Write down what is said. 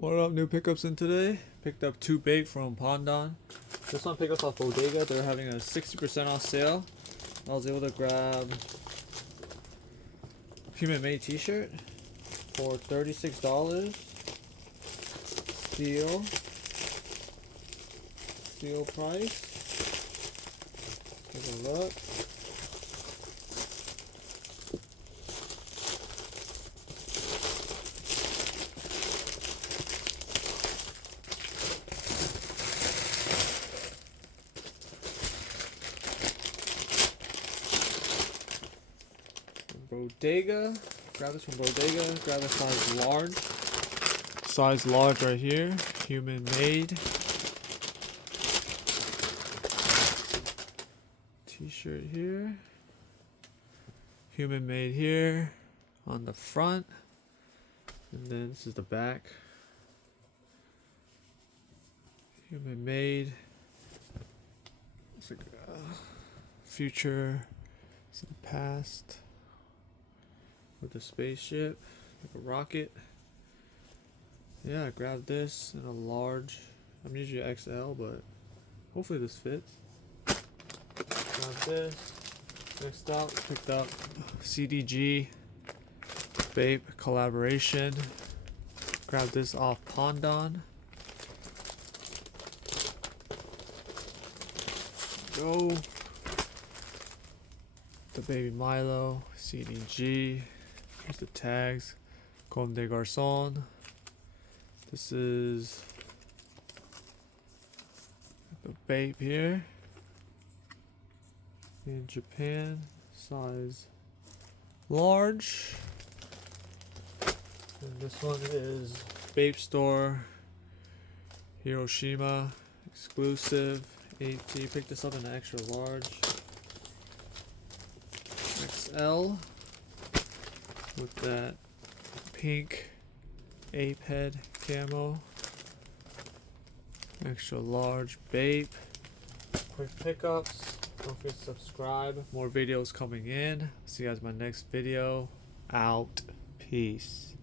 What up, new pickups in today? Picked up two Bape from Pondon. This one picked up off Bodega. They're having a 60% off sale. I was able to grab Human Made t-shirt for $36. Steal price. Take a look. Bodega. Grab this from Bodega. Grab a size large. Size large right here. Human Made. T-shirt here. Human Made here on the front. And then this is the back. Human Made. It's like future. It's the past. With the spaceship, like a rocket. Yeah, I grabbed this in a large. I'm usually XL, but hopefully this fits. Grabbed this. Next up, picked up CDG Bape collaboration. Grabbed this off Pondon. Go. The Baby Milo, CDG. Here's the tags. Comme des Garçons. This is the Bape here. In Japan, size large. And this one is Bape Store, Hiroshima, exclusive, 80. Picked this up in an extra large. XL. With that pink ape head camo. Extra large Bape. Quick pickups. Don't forget to subscribe. More videos coming in. See you guys in my next video. Out. Peace.